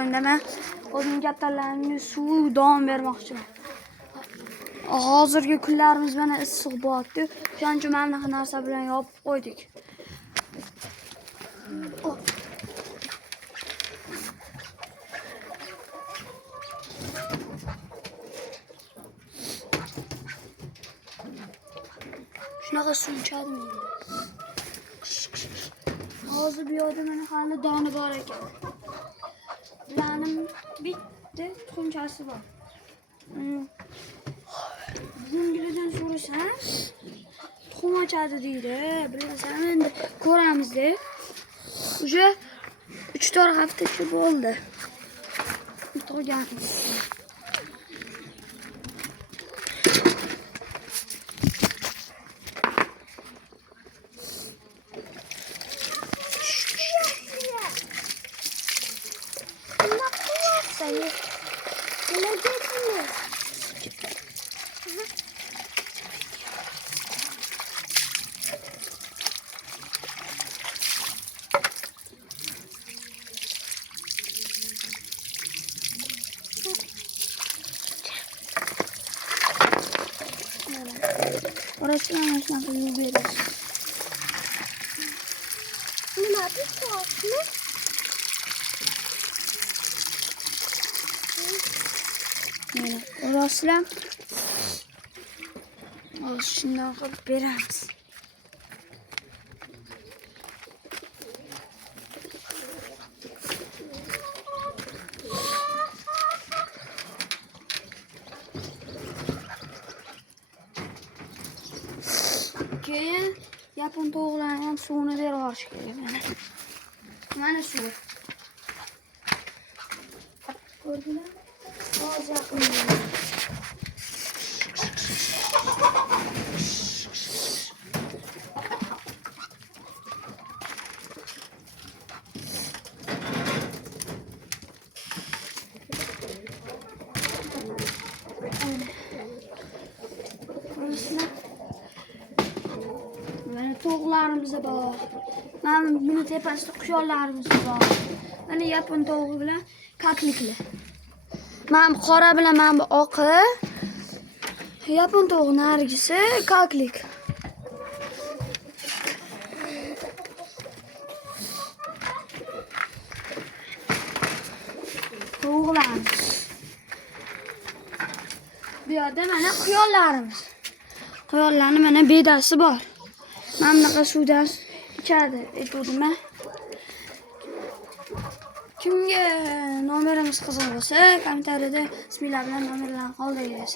videoda men o'zimning kattalarga suv davom bermoqchiman. Hozirgi kunlarimiz mana issiq bo'lyapti. Shuning uchun mana bunaqa narsa bilan yopib qo'ydik. Shunaqa suv ichadimi endi? Hozir bu yerda mana hali doni bor ekan. Bularning bitta tuxumchasi bor. Bungidan so'rasam, tuxum ochadi deydi. Bilasan, endi ko'ramiz-da. Уже 3-4 haftacha bo'ldi. Turganmiz. Orasını anlaşmak iyi veriyoruz. Nima deyapsizmi? Orasını shundan qilib beramiz. Keyin yapon tovuqlarning ham suvini berib yuborish kerak. Mana suv. Ko'rdinglarmi? Hozir yaqin. Mana tovuqlarimiz bor. Mana buni tepasida qushonlarimiz bor. Mana yapon tovuqi bilan kaklikli. Mana qora bilan mana bu oqi. Yapon tovuq nargisi kaklik. Tovuqlarimiz. Bu yerda mana quyonlarimiz. Quyonlarning mana bedasi bor. Mana bunaqa suvdan ichadi, aytdim. Kimga nomerimiz qiziq bo'lsa, kommentariyada isminglar bilan nomerlarni qoldiringlar.